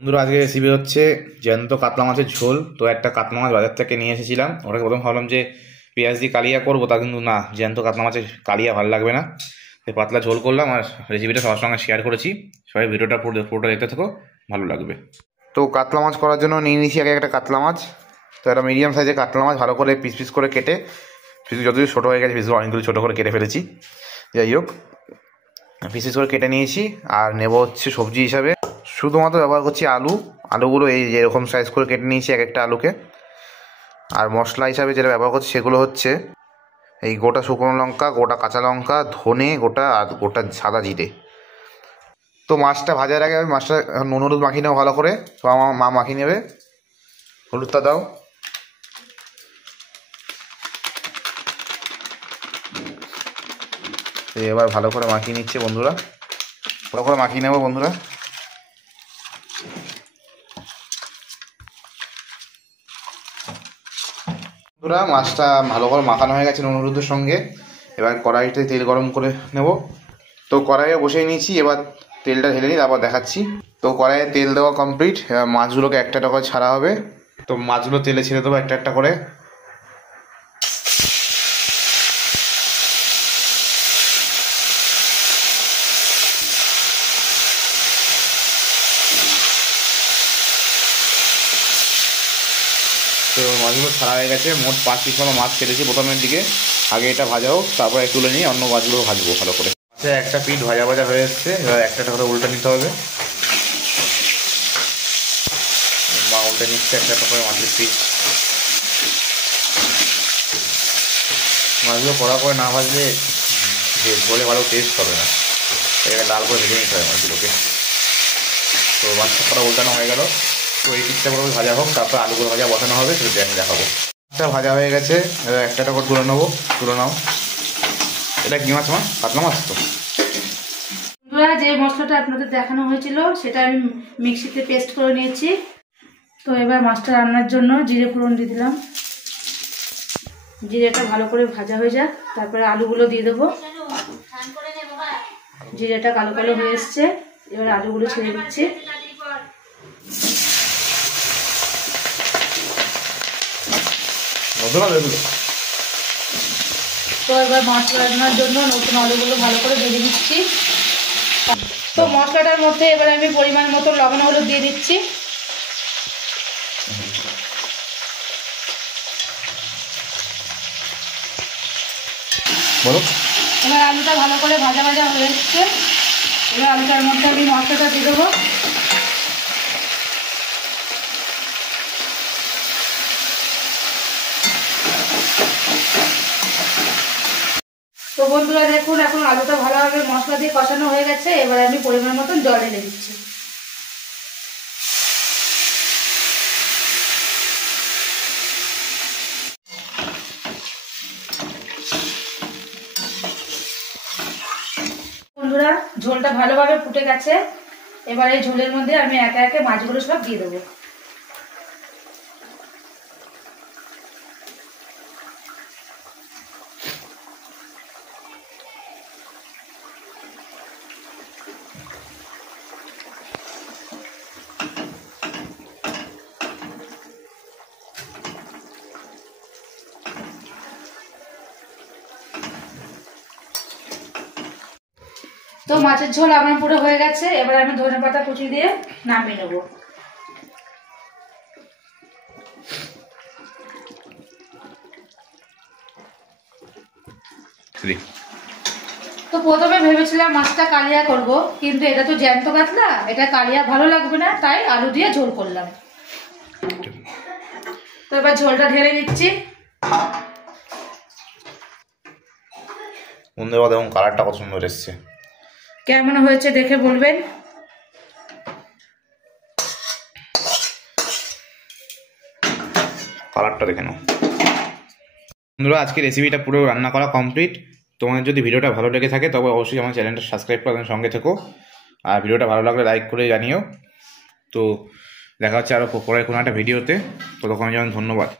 বন্ধুরা আজকে রেসিপি হচ্ছে জ্যান্ত কাতলা মাছের ঝোল। তো একটা কাতলা মাছ বাজার থেকে নিয়ে এসেছিলাম, ওটাকে প্রথম ভাবলাম যে পেঁয়াজ দিয়ে কালিয়া করবো, তা কিন্তু না, জ্যান্ত কাতলা মাছের কালিয়া ভালো লাগবে না, তাই পাতলা ঝোল করলাম। আর রেসিপিটা সবার সঙ্গে শেয়ার করেছি, সবাই ভিডিওটা পুরোটা দেখতে থাকো, ভালো লাগবে। তো কাতলা মাছ করার জন্য নিয়ে নিয়েছি আগে একটা কাতলা মাছ। তো একটা মিডিয়াম সাইজের কাতলা মাছ ভালো করে পিস পিস করে কেটে, পিস যতদূর ছোটো হয়ে গেছে পিস অনেকগুলো ছোটো করে কেটে ফেলেছি, যাই হোক পিস পিস করে কেটে নিয়েছি। আর নেব হচ্ছে সবজি হিসাবে শুধুমাত্র ব্যবহার করছি আলুগুলো এই যেরকম সাইজ করে কেটে নিয়েছি এক একটা আলুকে। আর মশলা হিসাবে যেটা ব্যবহার করছি সেগুলো হচ্ছে এই গোটা শুকনো লঙ্কা, গোটা কাঁচা লঙ্কা, ধনে গোটা সাদা জিরে। তো মাছটা ভাজার আগে আমি মাছটা নুন হলুদ মাখিয়ে নেবো ভালো করে। তো আমার মা মাখিয়ে নেবে, হলুদটা দাও। এবার ভালো করে মাখিয়ে নিচ্ছে বন্ধুরা, ভালো করে মাখিয়ে নেবো বন্ধুরা। মাছটা ভালো করে মাখানো হয়ে গেছে নুন হলুদের সঙ্গে। এবার কড়াইতে তেল গরম করে নেব। তো কড়াইয়ে বসিয়ে নিয়েছি, এবার তেলটা ঢেলে নিই, তারপর দেখাচ্ছি। তো কড়াইয়ে তেল দেওয়া কমপ্লিট, এবার মাছগুলোকে একটা একটা করে ছাড়া হবে। তো মাছগুলো তেলে ছেড়ে দেবো একটা একটা করে। তো মাছগুলো ছাড়া হয়ে গেছে, মোট 5 পিস মতো মাছ কেটেছি প্রথমের দিকে। আগে এটা ভাজা হোক, তারপরে তুলে নিয়ে অন্য মাছগুলো ভাজবো ভালো করে। আচ্ছা, একটা পিঠ ভাজা ভাজা হয়ে এসছে, এবার একটা করে উল্টে নিতে হবে। মা উল্টে নিচ্ছে একটা করে মাছের পিস। মাছগুলো কড়া করে না ভাজলে যে ঝোলে ভালো টেস্ট হবে না, এটাকে লাল করে ভেজে নিতে হবে মাছগুলোকে। তো মাছটা কড়া উল্টানো হয়ে গেল। তো এই পিসটা করে ভাজা হোক, তারপর আলুগুলো ভাজা বসানো হবে, সেটা দেখাবো। মাছটা ভাজা হয়ে গেছে, একটা করে তুলে নেবো। তুলে নাও। এটা কি মাছ? কাতলা মাছ। তো বন্ধুরা, যে মশলাটা আপনাদের দেখানো হয়েছিল সেটা আমি মিক্সিতে পেস্ট করে নিয়েছি। তো এবার মাছটা রান্নার জন্য জিরে ফোড়ন দিয়ে দিলাম। জিরেটা ভালো করে ভাজা হয়ে যাক, তারপরে আলুগুলো দিয়ে দেবো। জিরেটা কালো কালো হয়ে এসছে, এবার আলুগুলো ছেড়ে দিচ্ছি। তো এবার মাছ রান্নার জন্য নতুন আলুগুলো ভালো করে ভেজে দিচ্ছি। তো মশলাটার মধ্যে এবার আমি পরিমাণ মতো লবণ হলুদ দিয়ে দিচ্ছি। বলো। এবার আলুটা ভালো করে ভাজা ভাজা হয়ে এসছে, এবার আলুটার মধ্যে আমি মশলাটা দিয়ে দেবো। তো বন্ধুরা দেখুন, এখন আলুটা ভালোভাবে মশলা দিয়ে কষানো হয়ে গেছে, এবার আমি পরিমাণ মতন জল ঢেলে দিচ্ছি। বন্ধুরা, ঝোলটা ভালোভাবে ফুটে গেছে, এবার এই ঝোলের মধ্যে আমি একে একে মাছগুলো সব দিয়ে দেবো। তো মাছের ঝোল আমার পুরো হয়ে গেছে, এবার আমি ধনেপাতা কুচি দিয়ে নামিয়ে নেব। তো প্রথমে ভেবেছিলাম মাছটা কালিয়া করব, কিন্তু এটা তো জ্যান্ত কাতলা, এটা কালিয়া ভালো লাগবে না, তাই আলু দিয়ে ঝোল করলাম। তো এবার ঝোলটা ঢেলে দিচ্ছি। বন্ধুরা দেখুন কালারটা কত সুন্দর এসছে, কেমন হয়েছে দেখে বলবেন। কালারটা দেখে নাও। বন্ধুরা আজকে রেসিপিটা পুরো রান্না করা কমপ্লিট। তোমাদের যদি ভিডিওটা ভালো লেগে থাকে তবে অবশ্যই আমার চ্যানেলটা সাবস্ক্রাইব করে সঙ্গে থেকো, আর ভিডিওটা ভালো লাগলে লাইক করে জানিও। তো দেখা হচ্ছে আরও পরে কোনো একটা ভিডিওতে, ততক্ষণের জন্য ধন্যবাদ।